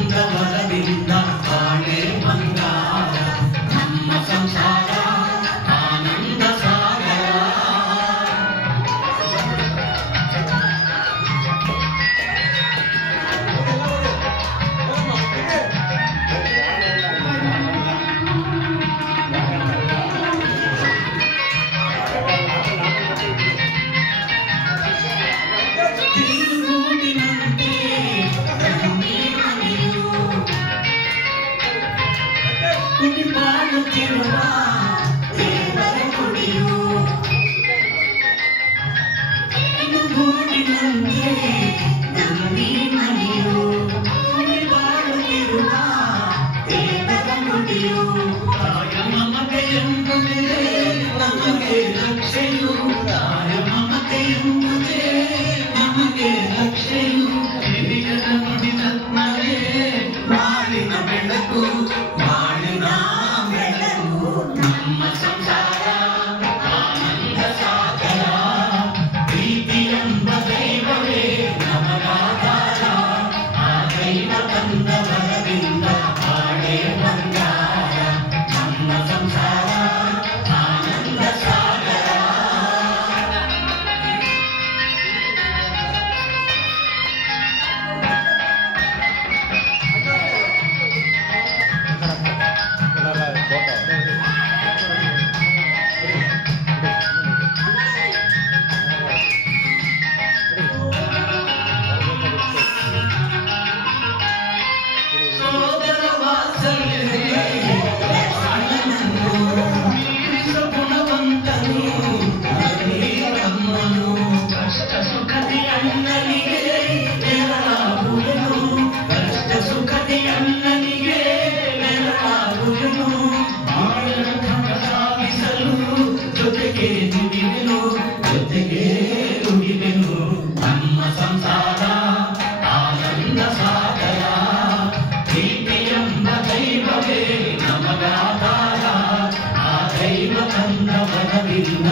ತಂದವರವಿಂದ ಬಾಳೆ ಬಂಗಾರ ನಮ್ಮ ಸಂಸಾರ ಆನಂದ ಸಾಗರ. ಕುಡಿಪಾಡುತ್ತಿರುವ ದೇವರ ಕುಡಿಯು ಗೂಡಿನಂತೆ ನಮ್ಮಿ ಮನೆಯು ಕುಡಿಪಾಡುತ್ತಿರುವ ದೇವರ ಕುಡಿಯು ತಾಯ ಮಮತೆಯೆಂಬುದೇ ನಮಗೆ ರಕ್ಷೆಯು ತಾಯ ಮಮತೆಯೆಂಬುದೇ ನಮಗೆ ರಕ್ಷೆಯು ಹಿರಿಯರ ನುಡಿರತ್ನವೇ ಬಾಳಿನ ಬೆಳಕು ನಮ್ಮ ಸಂಸಾರ ಆನಂದ ಸಾಗರ ಪ್ರೀತಿಯೆಂಬ ದೈವವೇ ನಮಗಾಧಾರ ಆ ದೈವ ತಂದ ವರದಿಂದ ಬಾಳೆ ಬಂಗಾರ ನಮ್ಮ ಸಂಸಾರ ಆನಂದ ಸಾಗರ. ನಮ್ಮ ಸಂಸಾರ ಆನಂದ ಸಾಗರ ಪ್ರೀತಿಯೆಂಬ ದೈವವೇ ನಮಗಾಧಾರ ಆ ದೈವ ತಂದ ವರವಿಂದ